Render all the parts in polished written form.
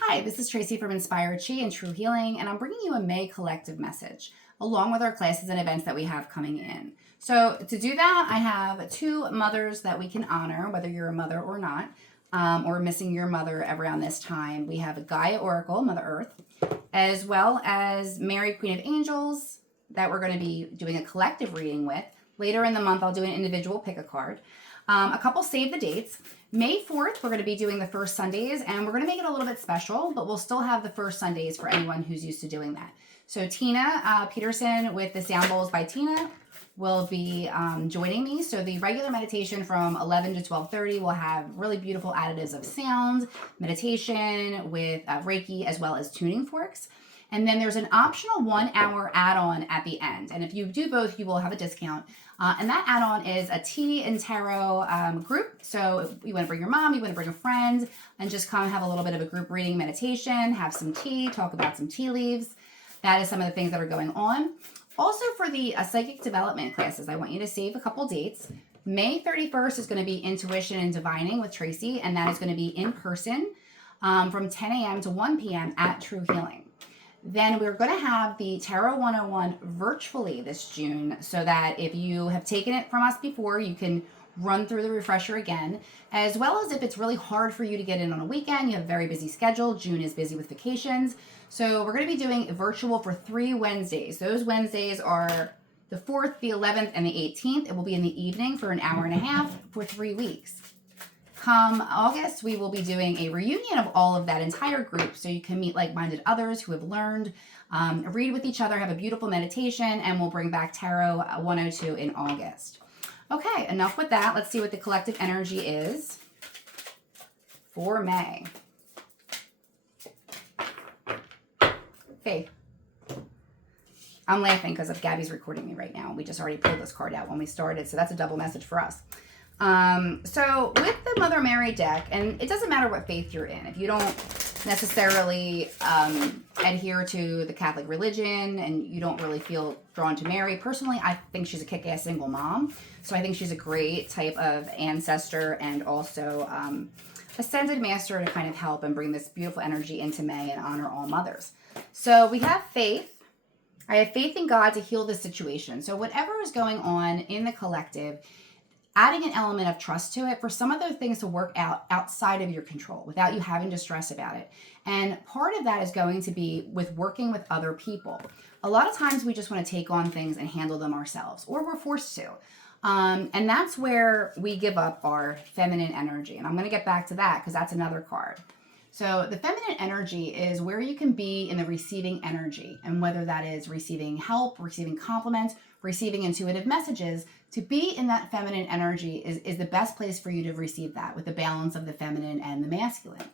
Hi, this is Tracy from Inspired Chi and True Healing, and I'm bringing you a May collective message along with our classes and events that we have coming in. So, to do that, I have two mothers that we can honor, whether you're a mother or not, or missing your mother around this time. We have Gaia Oracle, Mother Earth, as well as Mary, Queen of Angels, that we're going to be doing a collective reading with. Later in the month, I'll do an individual pick a card. A couple save the dates. May 4th, we're going to be doing the first Sundays, and we're going to make it a little bit special, but we'll still have the first Sundays for anyone who's used to doing that. So Tina Peterson with the Sound Bowls by Tina will be joining me. So the regular meditation from 11 to 12:30 will have really beautiful additives of sound, meditation with Reiki, as well as tuning forks. And then there's an optional 1 hour add-on at the end. And if you do both, you will have a discount. And that add-on is a tea and tarot group. So you want to bring your mom, you want to bring a friend, and just come have a little bit of a group reading meditation, have some tea, talk about some tea leaves. That is some of the things that are going on. Also for the psychic development classes, I want you to save a couple dates. May 31st is going to be Intuition and Divining with Tracy, and that is going to be in person from 10 a.m. to 1 p.m. at True Healing. Then we're going to have the Tarot 101 virtually this June, so that if you have taken it from us before, you can run through the refresher again, as well as if it's really hard for you to get in on a weekend, you have a very busy schedule. June is busy with vacations. So we're going to be doing virtual for 3 Wednesdays. Those Wednesdays are the 4th, the 11th, and the 18th. It will be in the evening for an hour and a half for 3 weeks. Come August, we will be doing a reunion of all of that entire group, so you can meet like-minded others who have learned, read with each other, have a beautiful meditation, and we'll bring back Tarot 102 in August. Okay, enough with that. Let's see what the collective energy is for May. Faith. I'm laughing because Gabby's recording me right now. We just already pulled this card out when we started, so that's a double message for us. So with the Mother Mary deck, and it doesn't matter what faith you're in, if you don't necessarily adhere to the Catholic religion and you don't really feel drawn to Mary, personally, I think she's a kick-ass single mom. So I think she's a great type of ancestor and also ascended master to kind of help and bring this beautiful energy into May and honor all mothers. So we have faith. I have faith in God to heal this situation. So whatever is going on in the collective, adding an element of trust to it for some of those things to work out outside of your control without you having to stress about it. And part of that is going to be with working with other people. A lot of times we just want to take on things and handle them ourselves, or we're forced to. And that's where we give up our feminine energy. And I'm going to get back to that because that's another card. So the feminine energy is where you can be in the receiving energy, and whether that is receiving help, receiving compliments, receiving intuitive messages, to be in that feminine energy is the best place for you to receive that, with the balance of the feminine and the masculine.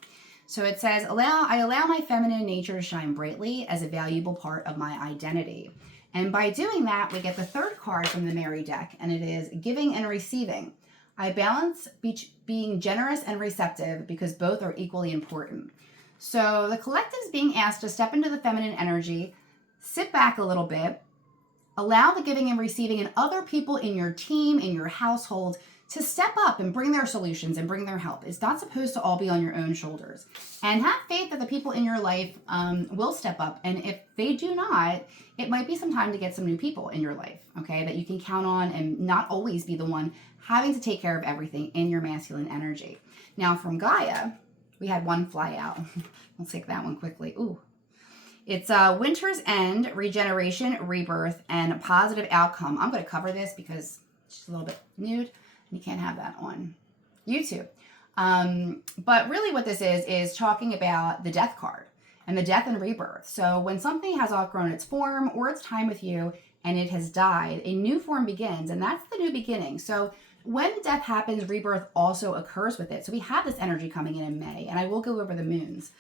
So it says, I allow my feminine nature to shine brightly as a valuable part of my identity. And by doing that, we get the third card from the Mary deck, and it is giving and receiving. I balance being generous and receptive because both are equally important. So the collective is being asked to step into the feminine energy, sit back a little bit, allow the giving and receiving and other people in your team, in your household, to step up and bring their solutions and bring their help. It's not supposed to all be on your own shoulders. And have faith that the people in your life will step up. And if they do not, it might be some time to get some new people in your life, okay, that you can count on and not always be the one having to take care of everything in your masculine energy. Now from Gaia, we had one fly out. We'll take that one quickly. Ooh. It's Winter's End, Regeneration, Rebirth, and Positive Outcome. I'm going to cover this because it's just a little bit nude, and you can't have that on YouTube. But really what this is talking about the death card and the death and rebirth. So when something has outgrown its form or its time with you and it has died, a new form begins, and that's the new beginning. So when death happens, rebirth also occurs with it. So we have this energy coming in May, and I will go over the moons.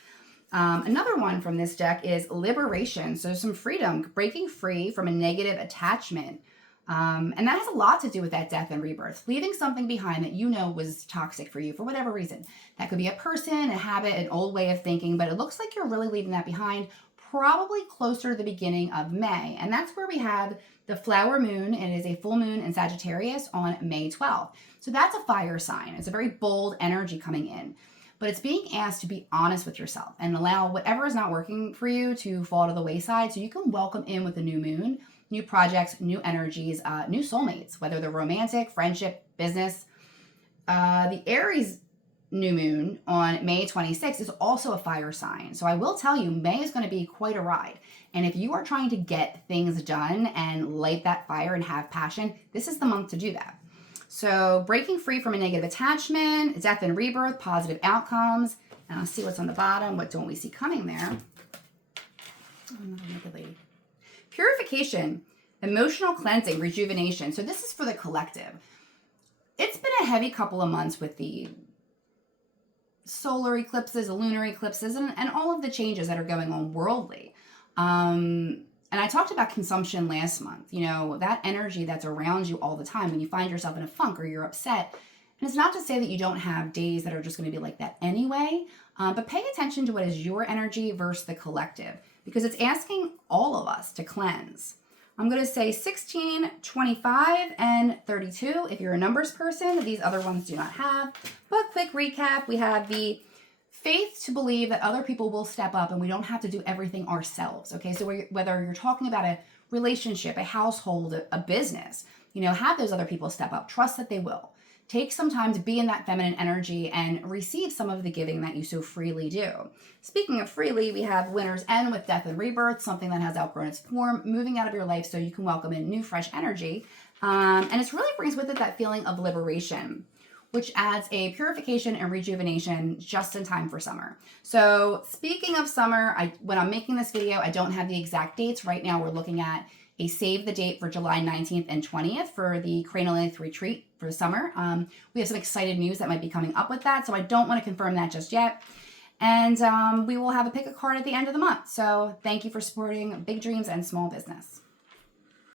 Another one from this deck is liberation. So some freedom, breaking free from a negative attachment. And that has a lot to do with that death and rebirth, leaving something behind that you know was toxic for you for whatever reason. That could be a person, a habit, an old way of thinking, but it looks like you're really leaving that behind, probably closer to the beginning of May. And that's where we have the flower moon. It is a full moon in Sagittarius on May 12th. So that's a fire sign. It's a very bold energy coming in. but it's being asked to be honest with yourself and allow whatever is not working for you to fall to the wayside so you can welcome in with the new moon, new projects, new energies, new soulmates, whether they're romantic, friendship, business. The Aries new moon on May 26th is also a fire sign. So I will tell you, May is going to be quite a ride. And if you are trying to get things done and light that fire and have passion, this is the month to do that. So breaking free from a negative attachment, death and rebirth, positive outcomes. And I'll see what's on the bottom. What don't we see coming there? Oh, another naked lady. Purification, emotional cleansing, rejuvenation. So this is for the collective. It's been a heavy couple of months with the solar eclipses, the lunar eclipses, and all of the changes that are going on worldly. And I talked about consumption last month. You know, that energy that's around you all the time when you find yourself in a funk or you're upset. And it's not to say that you don't have days that are just going to be like that anyway, but pay attention to what is your energy versus the collective, because it's asking all of us to cleanse. I'm going to say 16, 25, and 32 if you're a numbers person. These other ones do not have. But quick recap, we have the faith to believe that other people will step up and we don't have to do everything ourselves. Okay, so whether you're talking about a relationship, a household, a business, you know, have those other people step up. Trust that they will. Take some time to be in that feminine energy and receive some of the giving that you so freely do. Speaking of freely, we have Winter's End with death and rebirth, something that has outgrown its form, moving out of your life so you can welcome in new, fresh energy. And it really brings with it that feeling of liberation, which adds a purification and rejuvenation just in time for summer. So speaking of summer, when I'm making this video, I don't have the exact dates. Right now, we're looking at a save the date for July 19th and 20th for the Cranial retreat for the summer. We have some excited news that might be coming up with that, so I don't want to confirm that just yet. And we will have a pick a card at the end of the month. So thank you for supporting big dreams and small business.